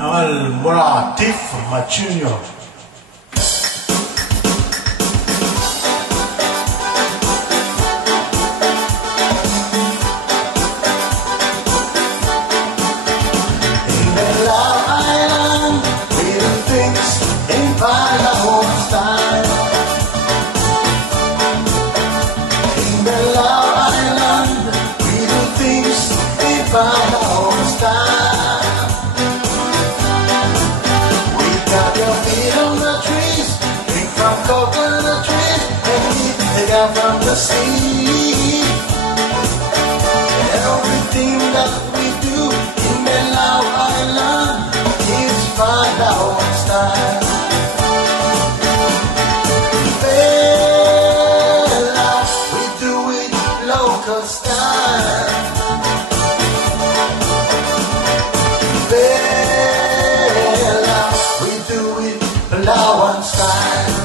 عمل مرة Tiff and Jr. In Belauan, we do things in Palau style. In Belauan, we do things in Palau style. We got your feet on the trees, drink from coconut trees, and eat the guy from the sea. Everything that we do in Belauan is Palau style. Bella, we do it local style. Bella, we do it Belauan style.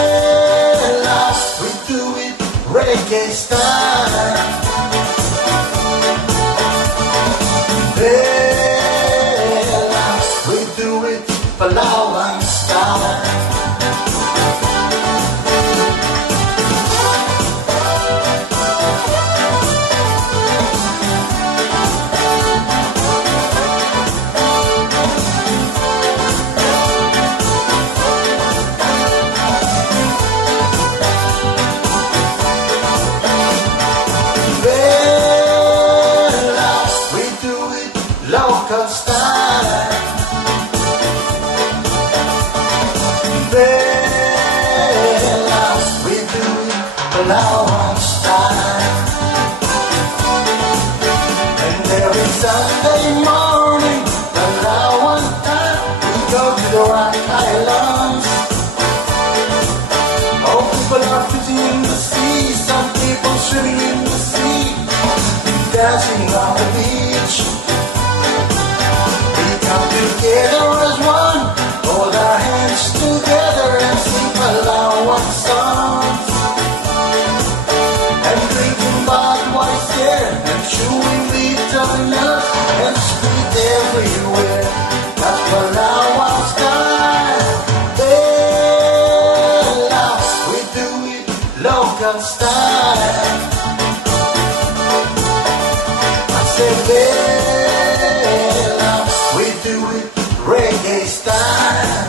Bella, we do it reggae style. Bella, we do it Belauan style. Bella, we do it local style. Bella, we do it Belauan style. And every Sunday morning, Belauan time, we go to the Rock Islands. Oh, people are fishing in the sea, some people swimming in the sea, dancing on the beach. We come together as one, hold our hands together and sing Belauan songs. And drinking Budweiser and chewing little nuts and sweet everywhere. That's Belauan style. Bella, we do it local style. I say Bella, we do it reggae style.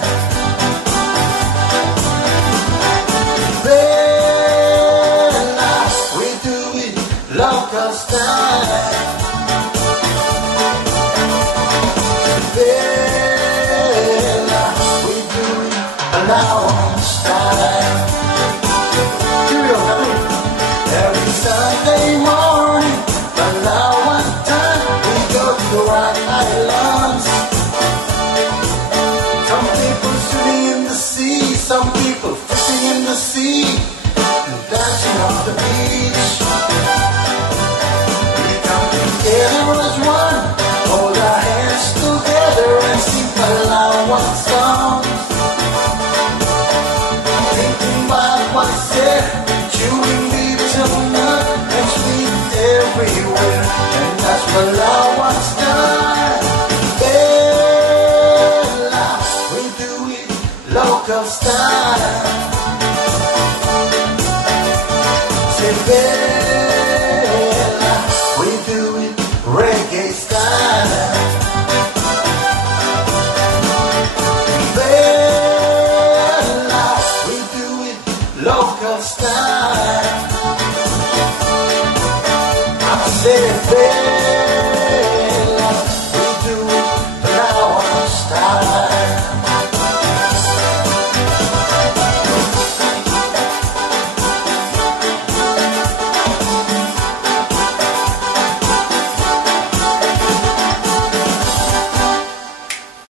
Bella, we do it local style. Bella, we do it Belauan style. Every Sunday morning.